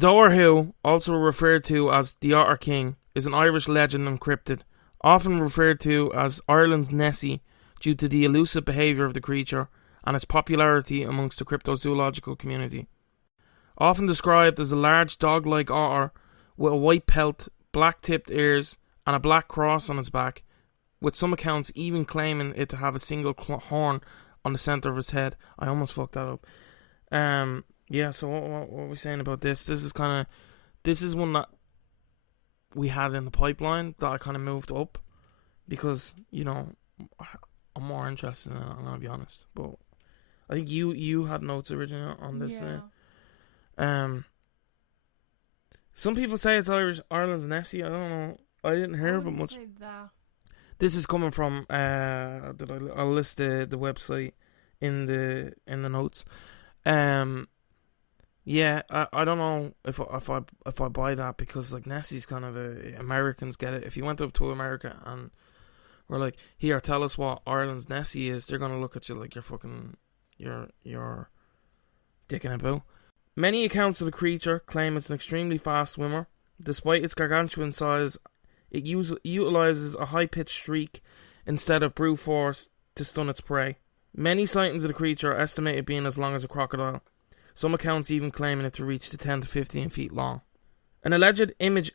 Dobhar-Chú, also referred to as the Otter King, is an Irish legend and cryptid, often referred to as Ireland's Nessie due to the elusive behaviour of the creature and its popularity amongst the cryptozoological community. Often described as a large dog-like otter with a white pelt, black-tipped ears, and a black cross on its back, with some accounts even claiming it to have a single horn on the centre of its head. I almost fucked that up. Yeah, so what are we saying about this? This is one that we had in the pipeline that I kind of moved up because, you know, I'm more interested in it, I'm going to be honest. But I think you had notes originally on this. Yeah. Some people say it's Ireland's Nessie. I don't know. I didn't hear about much. Say that. This is coming from I'll list the website in the notes. Yeah, I don't know if I buy that because like Nessie's kind of Americans get it. If you went up to America and were like, here, tell us what Ireland's Nessie is, they're gonna look at you like you're fucking you're dicking about. Many accounts of the creature claim it's an extremely fast swimmer. Despite its gargantuan size, it utilizes a high-pitched shriek instead of brute force to stun its prey. Many sightings of the creature are estimated being as long as a crocodile. Some accounts even claiming it to reach to 10 to 15 feet long. An alleged image...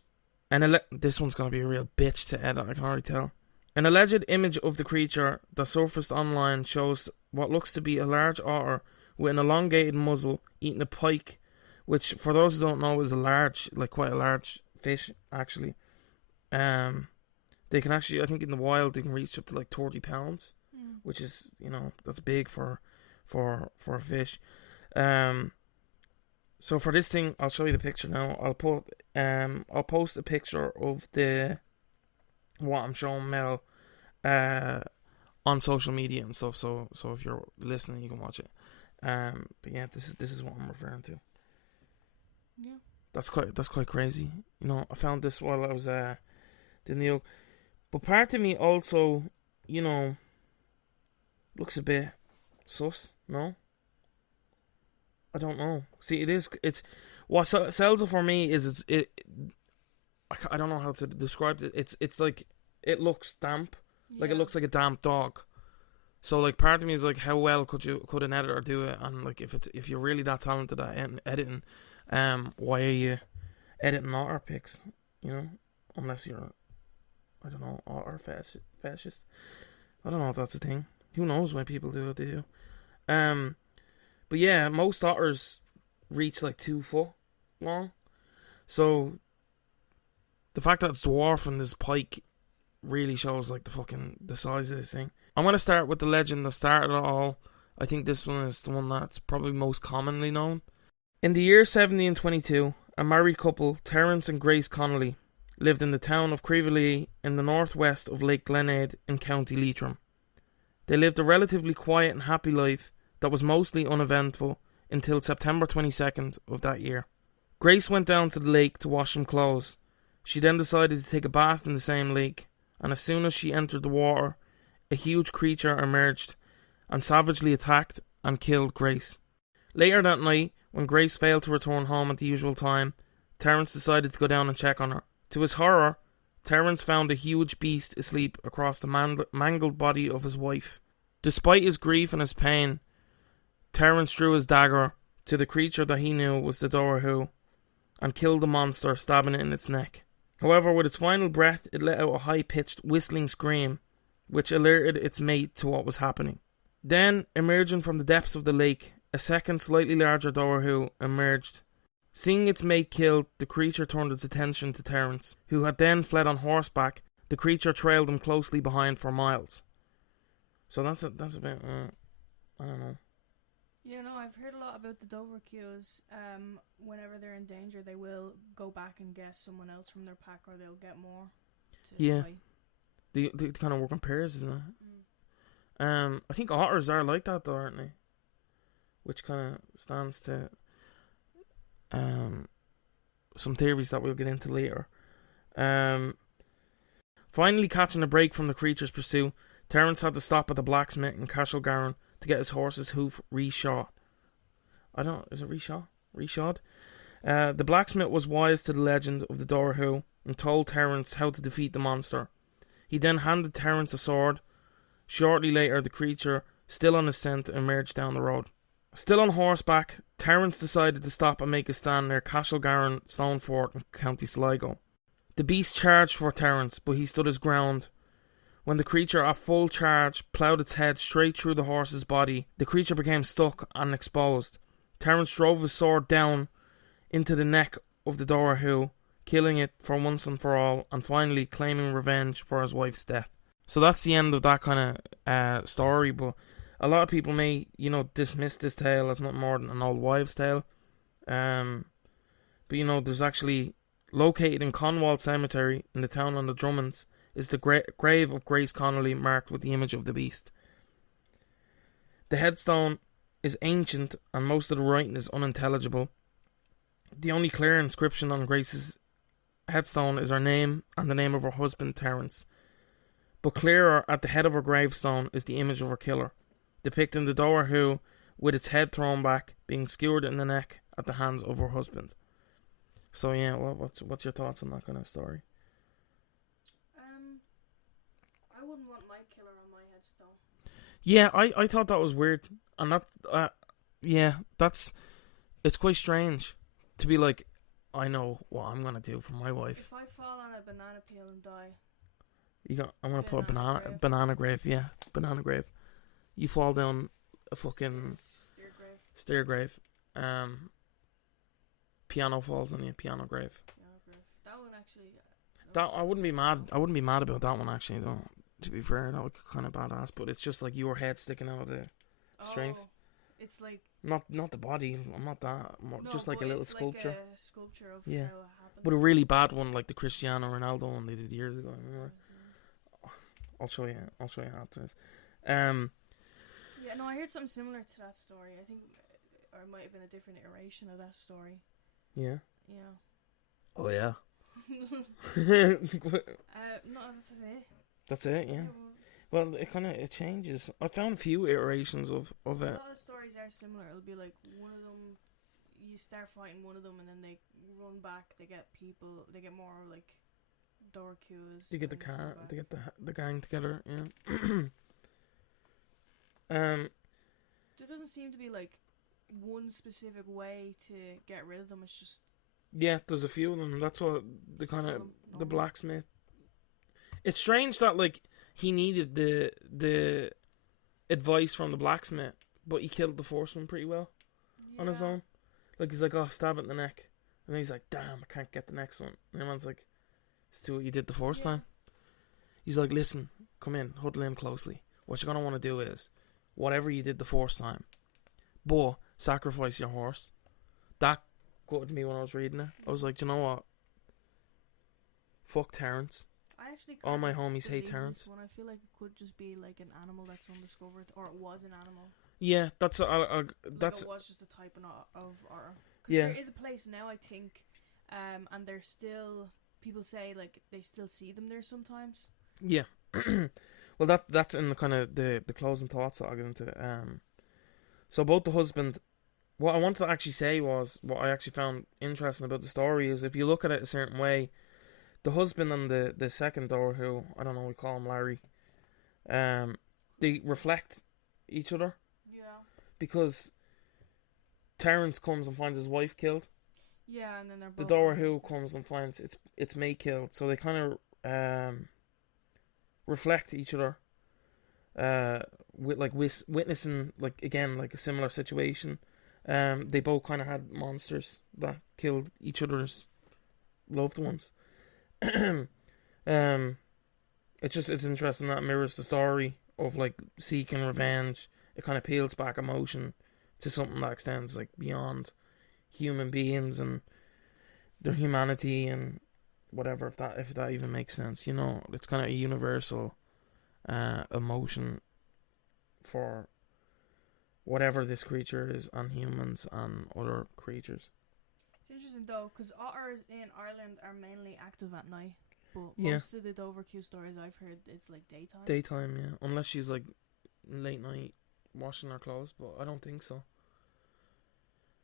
this one's going to be a real bitch to edit, I can already tell. An alleged image of the creature that surfaced online shows what looks to be a large otter with an elongated muzzle eating a pike, which, for those who don't know, is quite a large fish, actually. They can actually, I think in the wild, they can reach up to like 30 pounds, which is, you know, that's big for a fish. So for this thing, I'll show you the picture now. I'll post a picture of what I'm showing Mel, on social media and stuff. So if you're listening, you can watch it. But yeah, this is what I'm referring to. Yeah. That's quite crazy. You know, I found this while I was doing the yoke. But part of me also, you know, looks a bit sus, no? I don't know. See, it's what sells it for me is I don't know how to describe it. It's like it looks damp, like it looks like a damp dog. So like part of me is like, how well could an editor do it? And like if you're really that talented at editing, why are you editing otter pics? You know, unless you're, I don't know, otter fascist. I don't know if that's a thing. Who knows why people do what they do? But yeah, most otters reach like 2 foot long. So the fact that it's dwarfing this pike really shows like the size of this thing. I'm going to start with the legend that started it all. I think this one is the one that's probably most commonly known. In the year 1722, a married couple, Terence and Grace Connolly, lived in the town of Creevely in the northwest of Lake Glenade in County Leitrim. They lived a relatively quiet and happy life that was mostly uneventful until September 22nd of that year. Grace went down to the lake to wash some clothes. She then decided to take a bath in the same lake, and as soon as she entered the water, a huge creature emerged and savagely attacked and killed Grace. Later that night, when Grace failed to return home at the usual time, Terence decided to go down and check on her. To his horror, Terence found a huge beast asleep across the mangled body of his wife. Despite his grief and his pain, Terence drew his dagger to the creature that he knew was the Dobhar-Chú and killed the monster, stabbing it in its neck. However, with its final breath, it let out a high-pitched whistling scream, which alerted its mate to what was happening. Then, emerging from the depths of the lake, a second, slightly larger Dobhar-Chú emerged. Seeing its mate killed, the creature turned its attention to Terence, who had then fled on horseback. The creature trailed him closely behind for miles. So that's a bit, I don't know. Yeah, no, I've heard a lot about the Dobhar-Chús. Whenever they're in danger, they will go back and get someone else from their pack, or they'll get more. Yeah, they kind of work in pairs, isn't it? I think otters are like that, though, aren't they? Which kind of stands to some theories that we'll get into later. Finally catching a break from the creature's pursuit, Terence had to stop at the blacksmith in Cashel to get his horse's hoof reshot. Is it reshot? Reshod? The blacksmith was wise to the legend of the Dobhar-Chú and told Terence how to defeat the monster. He then handed Terence a sword. Shortly later, the creature, still on his scent, emerged down the road. Still on horseback, Terence decided to stop and make a stand near Cashel Stone Fort in County Sligo. The beast charged for Terence, but he stood his ground. When the creature, at full charge, ploughed its head straight through the horse's body, the creature became stuck and exposed. Terence drove his sword down into the neck of the Dobhar-Chú, killing it for once and for all, and finally claiming revenge for his wife's death. So that's the end of that kind of story, but a lot of people may, dismiss this tale as nothing more than an old wives' tale. But, there's actually, located in Conwall Cemetery in the town on the Drummonds, is the grave of Grace Connolly marked with the image of the beast. The headstone is ancient and most of the writing is unintelligible. The only clear inscription on Grace's headstone is her name and the name of her husband, Terence. But clearer, at the head of her gravestone, is the image of her killer, depicting the Dobhar-Chú with its head thrown back, being skewered in the neck at the hands of her husband. So yeah, what's your thoughts on that kind of story? I wouldn't want my killer on my headstone. Yeah, I thought that was weird, and it's quite strange to be like, I know what I'm gonna do for my wife. If I fall on a banana peel and die, I'm gonna put a banana grave. Yeah, banana grave. You fall down a fucking stair grave. Piano falls on you, piano grave. That one actually. I wouldn't be mad. I wouldn't be mad about that one actually, though. To be fair, that would be kind of badass. But it's just like your head sticking out of the strings. It's like not the body. I'm not that. Just like a little sculpture. Like a sculpture of yeah, how it happened. But a really bad one, like the Cristiano Ronaldo one they did years ago. Remember? I'll show you after this. Yeah, no, I heard something similar to that story. I think, or it might have been a different iteration of that story. Yeah. Yeah. Oh yeah. No, that's it. That's it. Yeah. Well, it changes. I found a few iterations of it. A lot of stories are similar. It'll be like one of them, you start fighting one of them, and then they run back. They get people. They get more like Dobhar-Chús. They get the car. They get the gang together. Yeah. There doesn't seem to be like one specific way to get rid of them. It's just there's a few of them. That's what the kind of the blacksmith. It's strange that like he needed the advice from the blacksmith, but he killed the first one pretty well on his own. Like he's like, oh, stab it in the neck, and then he's like, damn, I can't get the next one. And everyone's like, it's to what you did the first time. He's like, listen, come in, huddle in closely. What you're gonna want to do is whatever you did the first time, but sacrifice your horse. That gutted me when I was reading it. I was like, you know what? Fuck Terence. I actually all my homies hate Terence. When I feel like it could just be like an animal that's undiscovered, or it was an animal. Yeah, that's like it was just a type of otter. Yeah, there is a place now, I think, and there's still people say like they still see them there sometimes. Yeah. Well, that's in the kind of the closing thoughts that I'll get into. So both the husband, what I wanted to actually say was, what I actually found interesting about the story is, if you look at it a certain way, the husband and the second Dobhar-Chú, I don't know, we call him Larry, they reflect each other. Yeah. Because Terence comes and finds his wife killed. Yeah, and then they're the both. Dobhar-Chú comes and finds its mate killed. So they kind of reflect each other. With like witnessing like again like a similar situation. They both kind of had monsters that killed each other's loved ones. It's interesting that it mirrors the story of like seeking revenge. It kind of peels back emotion to something that extends like beyond human beings and their humanity and whatever, if that even makes sense. It's kind of a universal emotion for whatever this creature is, on humans and other creatures. It's interesting though, because otters in Ireland are mainly active at night, but most of the Dobhar-Chú stories I've heard, it's like daytime. Daytime, yeah. Unless she's like late night washing her clothes, but I don't think so.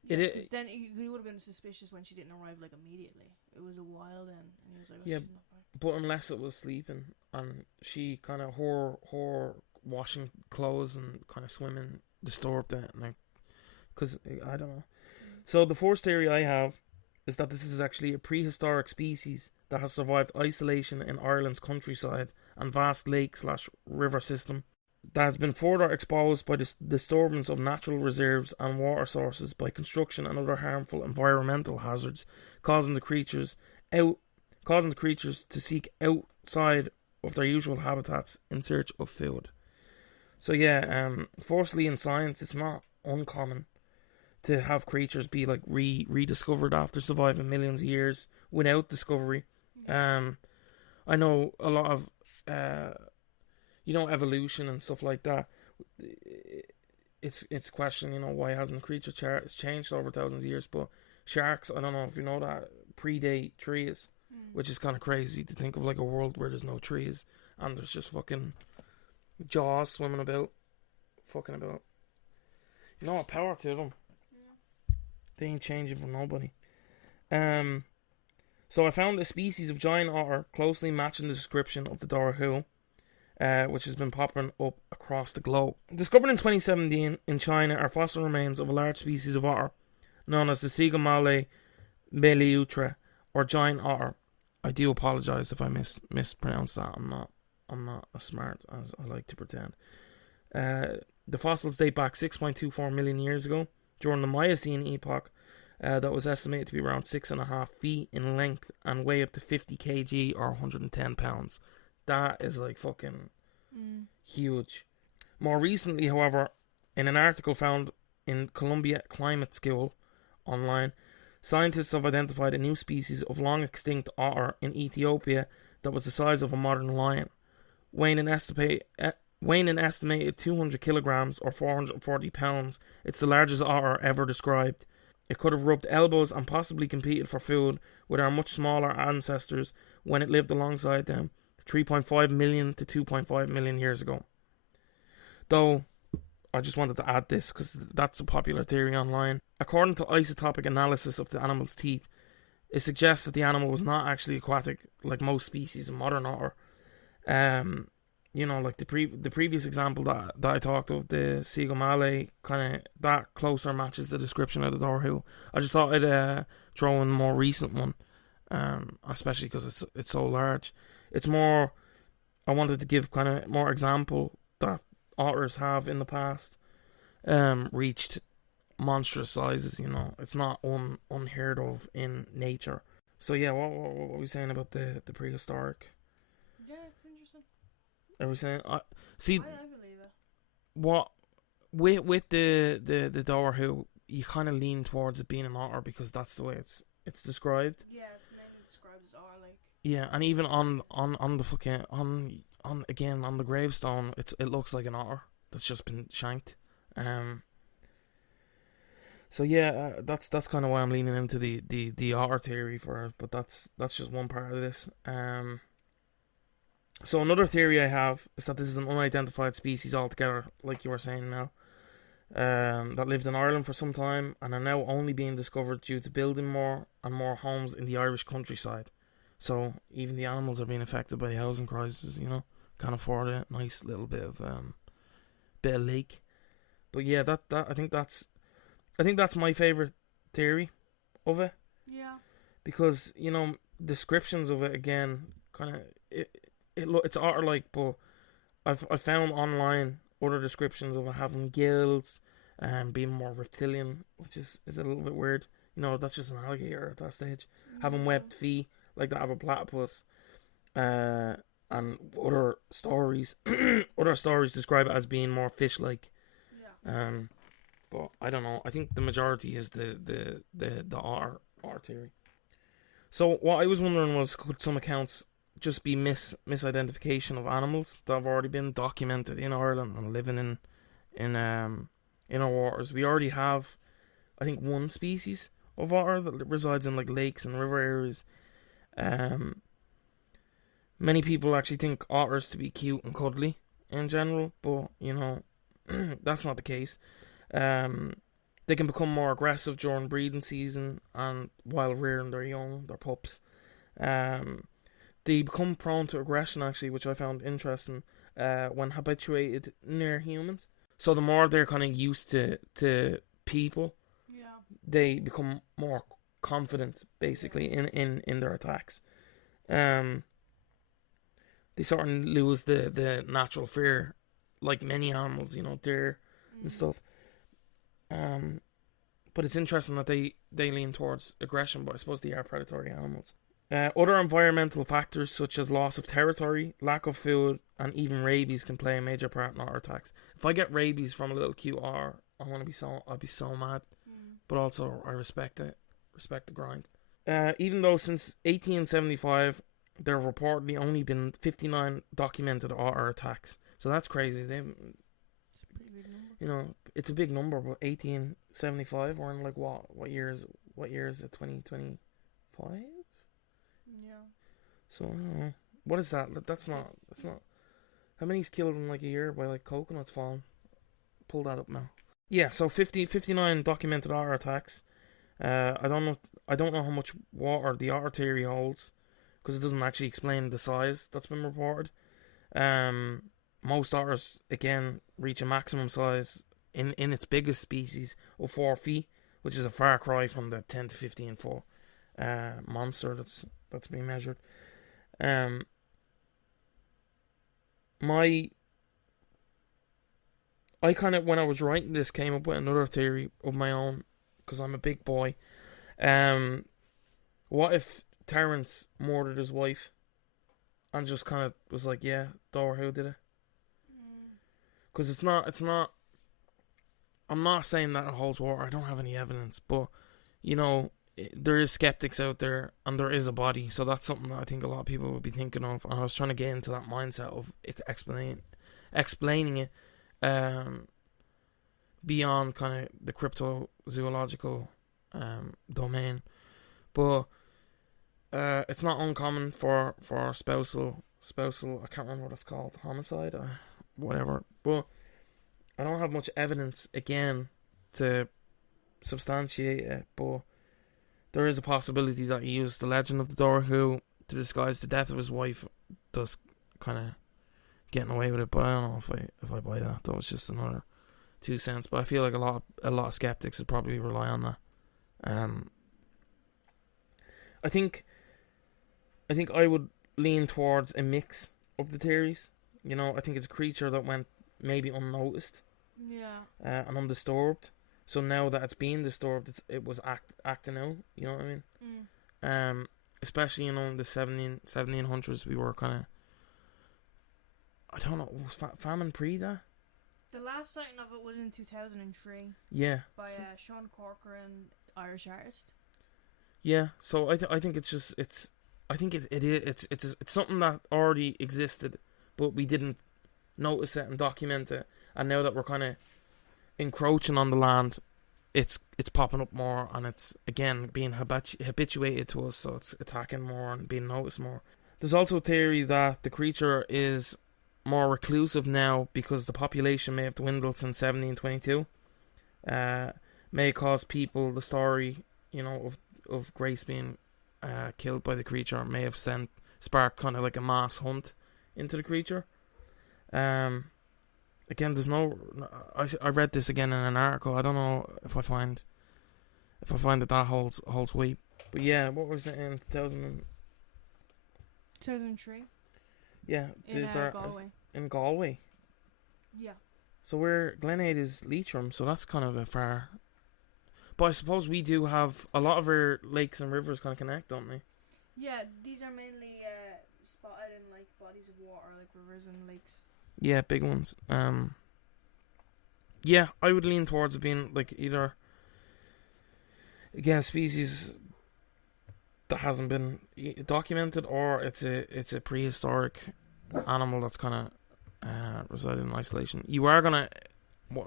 Yeah, because then he would have been suspicious when she didn't arrive like immediately. It was a while then, and he was like, oh, Yeah, she's not back. but unless it was sleeping and she kind of her washing clothes and kind of swimming disturbed it, like, because I don't know. So the first theory I have is that this is actually a prehistoric species that has survived isolation in Ireland's countryside and vast lake/river system, that has been further exposed by the disturbance of natural reserves and water sources by construction and other harmful environmental hazards, causing the creatures to seek outside of their usual habitats in search of food. So yeah, firstly, in science, it's not uncommon to have creatures be like rediscovered after surviving millions of years without discovery. I know a lot of evolution and stuff like that. It's a question, why hasn't the creature changed over thousands of years? But sharks, I don't know if you know that, predate trees, which is kind of crazy to think of, like a world where there's no trees and there's just fucking jaws swimming about, fucking about. Power to them. They ain't changing for nobody. So I found a species of giant otter closely matching the description of the Dobhar-Chú, which has been popping up across the globe. Discovered in 2017 in China are fossil remains of a large species of otter known as the Sigomale Meliutra, or giant otter. I do apologise if I mispronounce that. I'm not as smart as I like to pretend. The fossils date back 6.24 million years ago, during the Miocene epoch, that was estimated to be around 6.5 feet in length and weigh up to 50 kg or 110 pounds. That is like fucking huge. More recently, however, in an article found in Columbia Climate School online, scientists have identified a new species of long extinct otter in Ethiopia that was the size of a modern lion, weighing an estimated 200 kilograms or 440 pounds. It's the largest otter ever described. It could have rubbed elbows and possibly competed for food with our much smaller ancestors when it lived alongside them 3.5 million to 2.5 million years ago. Though, I just wanted to add this because that's a popular theory online. According to isotopic analysis of the animal's teeth, it suggests that the animal was not actually aquatic like most species of modern otter. Like the previous example that I talked of, the Sigomale, kind of that closer matches the description of the Dobhar-Chú. I just thought I'd throw in a more recent one, especially because it's so large. It's more, I wanted to give kind of more example that otters have in the past reached monstrous sizes. It's not unheard of in nature. So yeah, what were we saying about the prehistoric? Yeah, it's interesting. Are we saying? I believe it. What with the Dobhar-Chú, you kind of lean towards it being an otter because that's the way it's described. Yeah, it's mainly described as otter, like. Yeah, and even on the fucking on the gravestone, it looks like an otter that's just been shanked. So yeah, that's kind of why I'm leaning into the otter theory for it, but that's just one part of this. So another theory I have is that this is an unidentified species altogether, like you were saying now, that lived in Ireland for some time and are now only being discovered due to building more and more homes in the Irish countryside. So even the animals are being affected by the housing crisis, can't afford a nice little bit of lake. But yeah, that I think that's my favourite theory of it. Yeah. Because, descriptions of it again, kind of it's otter-like, but I've found online other descriptions of it having gills and being more reptilian, which is a little bit weird. That's just an alligator at that stage. Having webbed feet like that of a platypus, and other stories describe it as being more fish-like. Yeah. But I don't know. I think the majority is the otter theory. So what I was wondering was, could some accounts just be misidentification of animals that have already been documented in Ireland and living in our waters? We already have, I think, one species of otter that resides in like lakes and river areas. Many people actually think otters to be cute and cuddly in general, but that's not the case. The They can become more aggressive during breeding season and while rearing their young, their pups. They become prone to aggression, actually, which I found interesting, when habituated near humans. So the more they're kind of used to people, they become more confident, basically, in their attacks. They sort of lose the natural fear, like many animals, deer and stuff. But it's interesting that they lean towards aggression, but I suppose they are predatory animals. Other environmental factors such as loss of territory, lack of food, and even rabies can play a major part in otter attacks. If I get rabies from a little cute otter, I'll be so mad. But also, I respect it. Respect the grind. Even though since 1875, there have reportedly only been 59 documented otter attacks. So that's crazy. It's a big number, but 1875, we're in like what year is it, 2025? Yeah. So, I don't know. What is that? That's not. How many's killed in like a year by like coconuts falling? Pull that up now. Yeah, so 59 documented otter attacks. I don't know how much water the otter theory holds, because it doesn't actually explain the size that's been reported. Most otters, again, reach a maximum size in its biggest species of 4 feet, which is a far cry from the 10 to 15 foot monster that's being measured. I kind of, when I was writing this, came up with another theory of my own, because I'm a big boy. What if Terence murdered his wife and just kind of was like, yeah, Dobhar-Chú did it? Because it's not, I'm not saying that it holds water, I don't have any evidence, but, there is skeptics out there, and there is a body, so that's something that I think a lot of people would be thinking of, and I was trying to get into that mindset of explaining it, beyond kind of the cryptozoological domain. But it's not uncommon for spousal, I can't remember what it's called, homicide or whatever, but I don't have much evidence again to substantiate it, but there is a possibility that he used the legend of the Dobhar-Chú to disguise the death of his wife, thus kind of getting away with it. But I don't know if I buy that. That was just another 2 cents. But I feel like a lot of skeptics would probably rely on that. I think I would lean towards a mix of the theories. I think it's a creature that went maybe unnoticed, and undisturbed. So now that it's being disturbed, it was acting out. You know what I mean? Especially in the 1700s, we were kind of, I don't know, was famine pre that? The last sighting of it was in 2003. Yeah. By Sean Corcoran, Irish artist. Yeah. So I think it's something that already existed, but we didn't notice it and document it. And now that we're kind of encroaching on the land, it's popping up more, and it's again being habituated to us, so it's attacking more and being noticed more. There's also a theory that the creature is more reclusive now because the population may have dwindled since 1722. May cause people, the story of Grace being killed by the creature may have sparked kind of like a mass hunt into the creature. Again, there's no. I read this again in an article. I don't know if I find that holds weight. But yeah, what was it in 2003? Yeah, in Galway. In Galway. Yeah. So Glenade is Leitrim, so that's kind of a far. But I suppose we do have a lot of our lakes and rivers kind of connect, don't they? Yeah, these are mainly spotted in like bodies of water, like rivers and lakes. Yeah, big ones. Yeah, I would lean towards it being like either, again, a species that hasn't been documented, or it's a prehistoric animal that's kind of resided in isolation. You are gonna,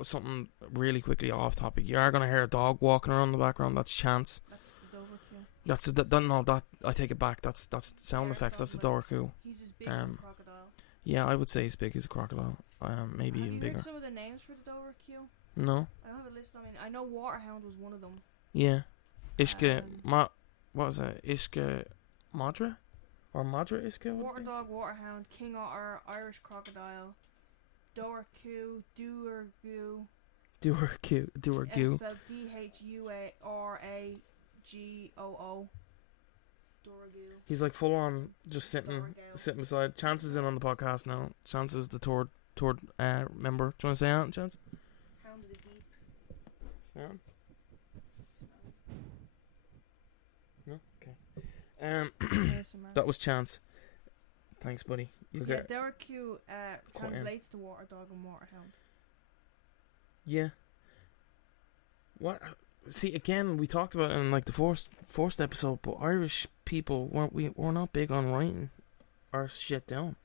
something really quickly off topic, you are gonna hear a dog walking around in the background. That's chance. That's the Dobhar-Chú. That's I take it back. That's sound effects. That's the Dobhar-Chú. He's as big as a crocodile. Yeah, I would say he's big as a crocodile. Maybe even bigger. Have you heard some of the names for the Dobhar-Chú? No. I don't have a list. I mean, I know waterhound was one of them. Yeah. Ishka, what was it? Ishka Madra? Or Madra Ishka? Water dog, waterhound, king otter, Irish crocodile, Dobhar-Chú, Dobhar-Chú. Dobhar-Chú. Spelled Dobhar-Goo. Dobhar-Chú. He's like full on just sitting beside. Chance is in on the podcast now. Chance is the Tord member. Do you want to say that, Chance? Hound of the deep. Sound? No? Okay. That was Chance. Thanks, buddy. Dobhar-Chú translates to water dog and waterhound. Yeah. What? See, again, we talked about it in like the first episode, but Irish people we're not big on writing our shit down.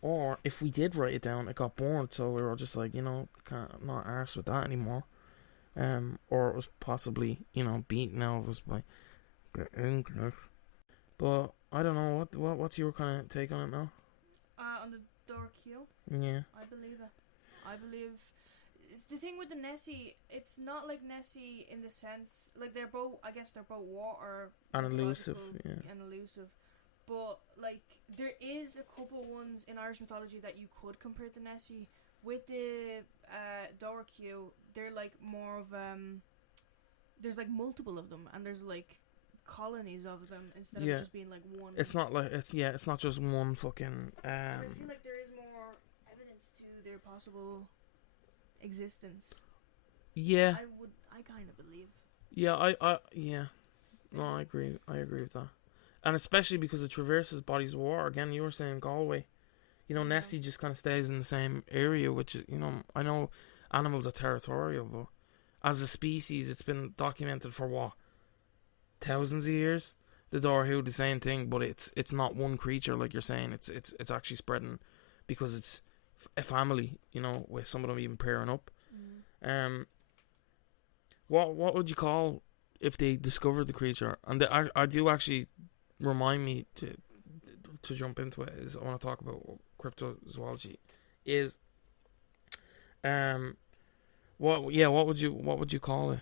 Or if we did write it down, it got bored, so we were just like, not arsed with that anymore. Or it was possibly, beaten out of us by the English. But I don't know, what's your kind of take on it now? On the Dobhar-Chú? Yeah. I believe it. I believe the thing with the Nessie, it's not like Nessie in the sense like they're both water and elusive, and elusive. But like there is a couple ones in Irish mythology that you could compare to Nessie. With the Dobhar-Chú, they're like more of there's like multiple of them, and there's like colonies of them instead of just being like one. It's not like it's not just one fucking. I feel like there is more evidence to their possible existence. Yeah. I kind of believe. Yeah, yeah. No, I agree with that. And especially because it traverses bodies of water. Again, you were saying Galway. Nessie just kind of stays in the same area, which is, I know animals are territorial, but as a species, it's been documented for what? Thousands of years? The Dobhar-Chú, the same thing, but it's not one creature like you're saying. It's actually spreading because it's a family, with some of them even pairing up. What would you call if they discovered the creature? And I do actually remind me to jump into it. Is I want to talk about cryptozoology. Is what would you call it?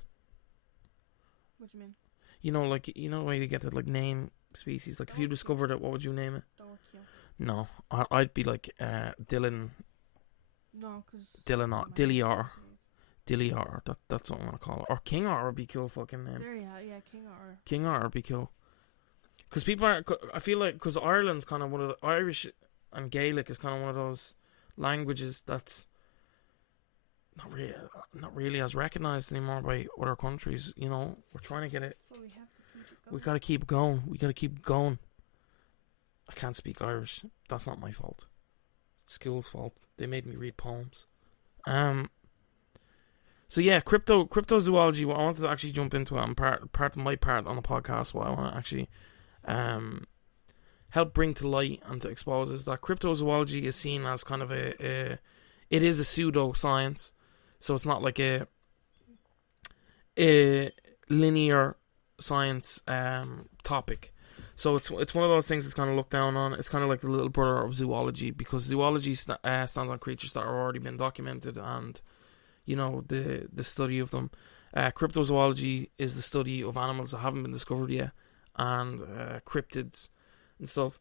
What do you mean? The way you get to like name species. Like if you discovered it, what would you name it? Dobhar-Chú. No, I'd be like Dylan. No, because Dilliar. That's what I'm gonna call it. Or King Otter would be cool fucking name. There you are, yeah, King Otter. King Otter would be cool. Because people are, I feel like, because Ireland's kind of one of the, Irish and Gaelic is kind of one of those languages that's not really as recognised anymore by other countries. We're trying to get it. Well, we have to keep it going. We gotta keep going. We gotta keep going. I can't speak Irish. That's not my fault. It's school's fault. They made me read poems. So yeah, cryptozoology. What I wanted to actually jump into it, and part of my part on the podcast, what I want to actually help bring to light and to expose is that cryptozoology is seen as kind of it is a pseudo science, so it's not like a linear science topic. So it's one of those things that's kind of looked down on. It's kind of like the little brother of zoology, because zoology stands on creatures that are already been documented and the study of them. Cryptozoology is the study of animals that haven't been discovered yet, and cryptids and stuff.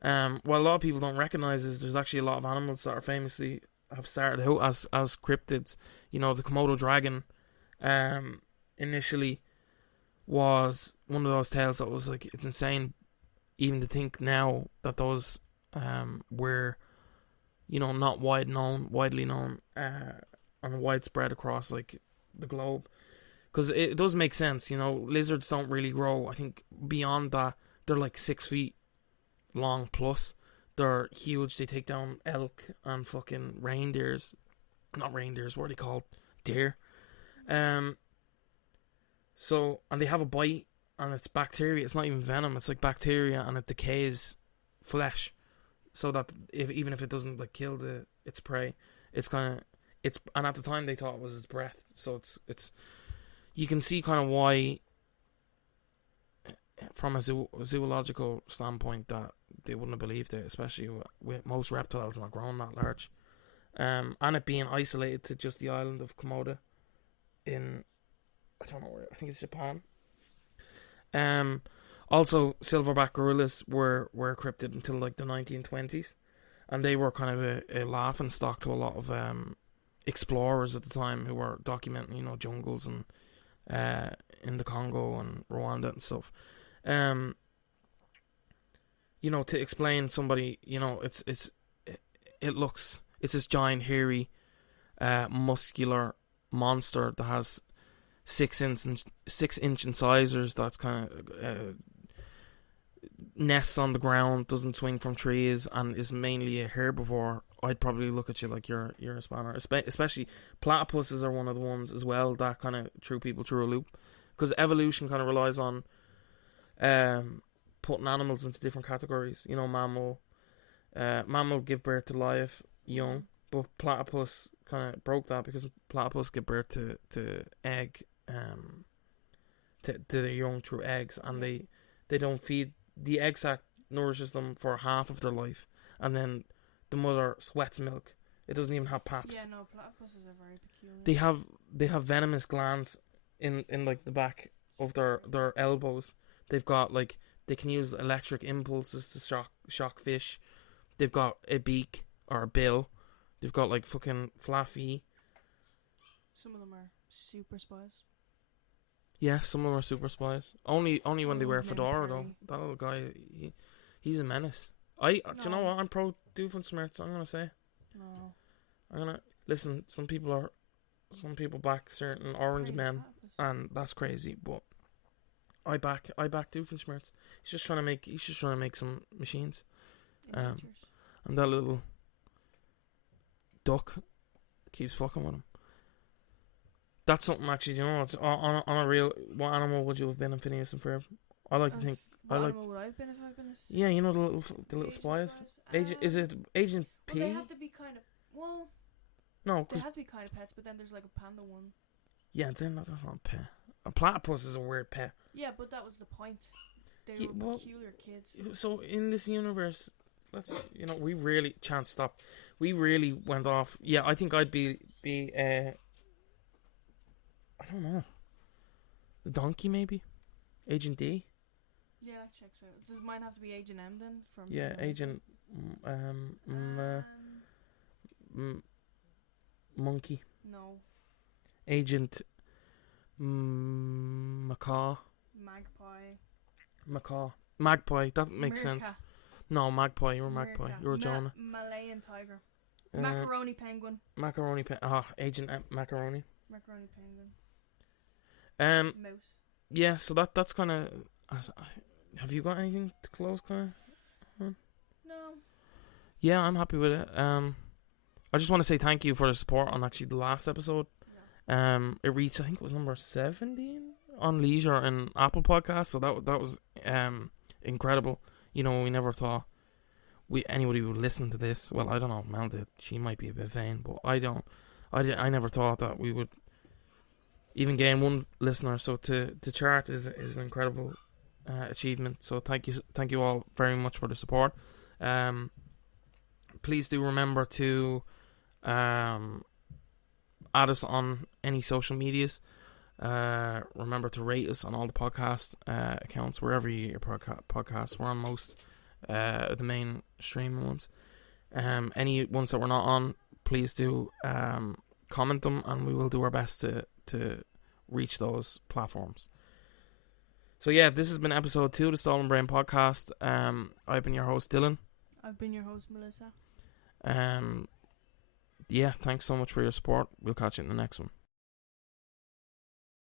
What a lot of people don't recognize is there's actually a lot of animals that are famously have started out as cryptids. The Komodo dragon initially was one of those tales that was like, it's insane even to think now that those were not widely known and widespread across like the globe, because it does make sense. Lizards don't really grow. I think beyond that they're like 6 feet long plus. They're huge. They take down elk and fucking reindeers. Not reindeers, what are they called? Deer. So, and they have a bite, and it's bacteria. It's not even venom. It's like bacteria, and it decays flesh, so that even if it doesn't like kill its prey, and at the time they thought it was its breath. So it's you can see kind of why, from a zoological standpoint, that they wouldn't have believed it, especially with most reptiles not growing that large, and it being isolated to just the island of Komodo. in, I don't know where, I think it's Japan. Also, silverback gorillas were cryptid until like the 1920s, and they were kind of a laughing stock to a lot of explorers at the time who were documenting, you know, jungles and in the Congo and Rwanda and stuff. You know, to explain somebody, you know, it's this giant hairy, muscular monster that has 6-inch incisors. That's kind of nests on the ground, doesn't swing from trees, and is mainly a herbivore. I'd probably look at you like you're a spanner. Especially platypuses are one of the ones as well that kind of threw people through a loop, because evolution kind of relies on putting animals into different categories. You know, mammal give birth to live young, but platypus kind of broke that, because platypus give birth to egg, to their young through eggs, and they don't feed. The egg sac nourishes them for half of their life, and then the mother sweats milk. It doesn't even have paps. Yeah, no, platypuses are very peculiar. They have venomous glands in like the back of their elbows. They've got like, they can use electric impulses to shock fish. They've got a beak or a bill. They've got like fucking fluffy. Some of them are super spies. Yeah, some of them are super spies. Only when they wear fedora though. That little guy, he's a menace. Do you know what? I'm pro Doofenshmirtz. I'm gonna say. No. I'm gonna listen. Some people back certain orange men, and that's crazy. But I back Doofenshmirtz. He's just trying to make some machines. And that little duck keeps fucking with him. That's something actually, you know, on a real, what animal would you have been in Phineas and Ferb? I like to think. What animal would I have been if I'd been a... Yeah, you know the little spies. Is it Agent P? Well, they have to be kind of... Well... No, they have to be kind of pets, but then there's like a panda one. Yeah, that's not a pet. A platypus is a weird pet. Yeah, but that was the point. They were peculiar kids. So in this universe, we really... Chance, stop. We really went off. Yeah, I think I'd be I don't know. The donkey, maybe? Agent D? Yeah, that checks out. Does mine have to be Agent M then? Agent Monkey. No. Agent Macaw. Magpie. That makes sense. No, Magpie. You're a magpie. You're a Jonah. Malayan tiger. Macaroni penguin. Agent Macaroni. Macaroni penguin. Mouse. Yeah, so that's kind of... Have you got anything to close, kind of? No. Yeah, I'm happy with it. I just want to say thank you for the support on actually the last episode. Yeah. It reached, I think it was number 17 on Leisure and Apple Podcasts, so that was incredible. You know, we never thought anybody would listen to this. Well, I don't know, Mel did. She might be a bit vain, but I never thought that we would even gain one listener. So to chart is an incredible achievement. So thank you all very much for the support. Please do remember to add us on any social medias. Remember to rate us on all the podcast accounts, wherever you get your podcasts. We're on most the main streaming ones. Any ones that we're not on, please do comment them, and we will do our best to reach those platforms. So yeah, this has been episode 2 of the Stolen Brain podcast. I've been your host, Dylan. I've been your host, Melissa. Yeah, thanks so much for your support. We'll catch you in the next one.